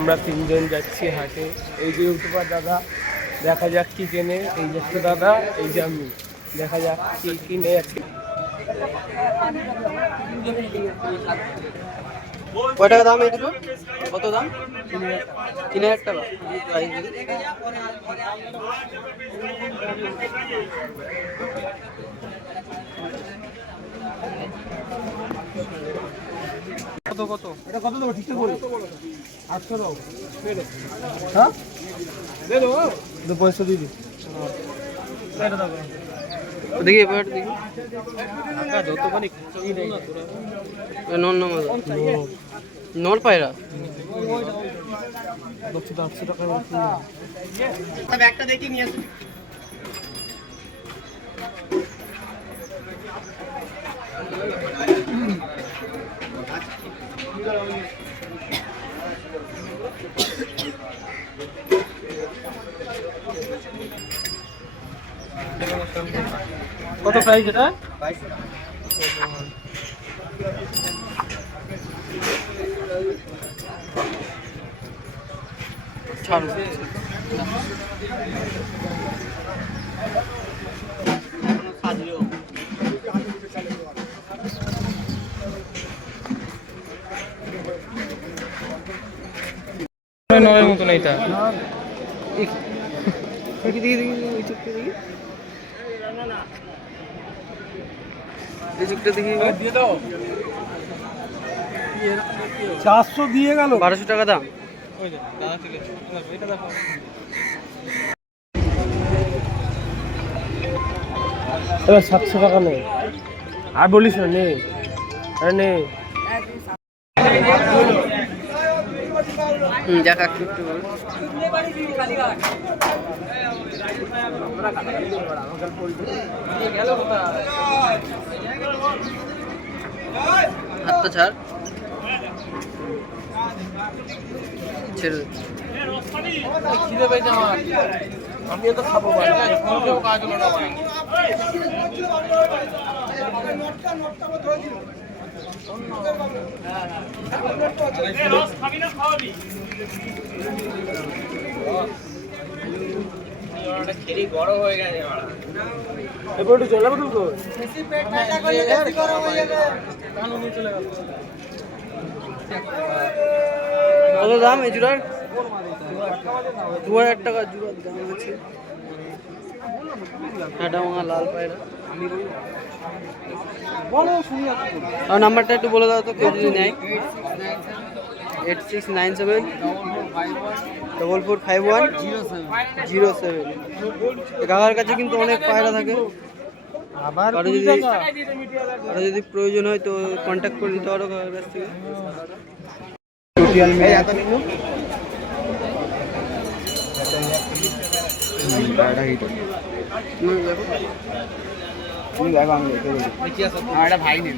আমরা তিনজন যাচ্ছি হাটে। এই যে ইউটিউবার দাদা, দেখা যাক কি কেনে। এই যে একটা দাদা, এই যে আমি, দেখা যাক কি কিনে আজকে। কয় টাকা দাম এই দুটো? কত দাম? 3000 টাকা। কত কত এটা কত দেবো? ঠিক করে 800 দাও। হ্যাঁ দে দো, দে পয়সা দিবি। এটা দাও দেখি এবার দেখি টাকা যত পানি কি দেই না তোরা। নন নাম নর পায়রা 800 টাকা তবে একটা দেখি নিয়ে আসুন। কত প্রাইস এটা? 2200 ছাড়। নয়ের মতন এইটা দেখি দেখি দেখি ওই চোখটা দেখি, এই চোখটা দেখি। দিয়ে দাও। 400 দিয়ে গেল। 1200 টাকা দাম। ওই যে দাদা ঠিক আছে, এটা দেখো। এবার 700 টাকা নেই। আর বলিস না, নে নে। যাক একটু একটু করে। হাতটা ছাড়, ছেড়ে দে। খিদে পেয়েছে আমার, আমিও তো খাবো। কাজ হলো না। বড় হয়ে গেছে এবার একটু জল বোতল তো কত দাম এই জোড়ার? 2000 টাকা জোড়ার দাম আছে। এটা মাঙা লাল পায়রা। আর নাম্বারটা একটু বলে দাও তো, কেউ যদি নেয়। 8697 445107। কাকার কাছে কিন্তু অনেক পায়রা থাকে, কারো যদি প্রয়োজন হয় তো কন্ট্যাক্ট করে নিতে পারো কাকার কাছ থেকে। ভাই নেই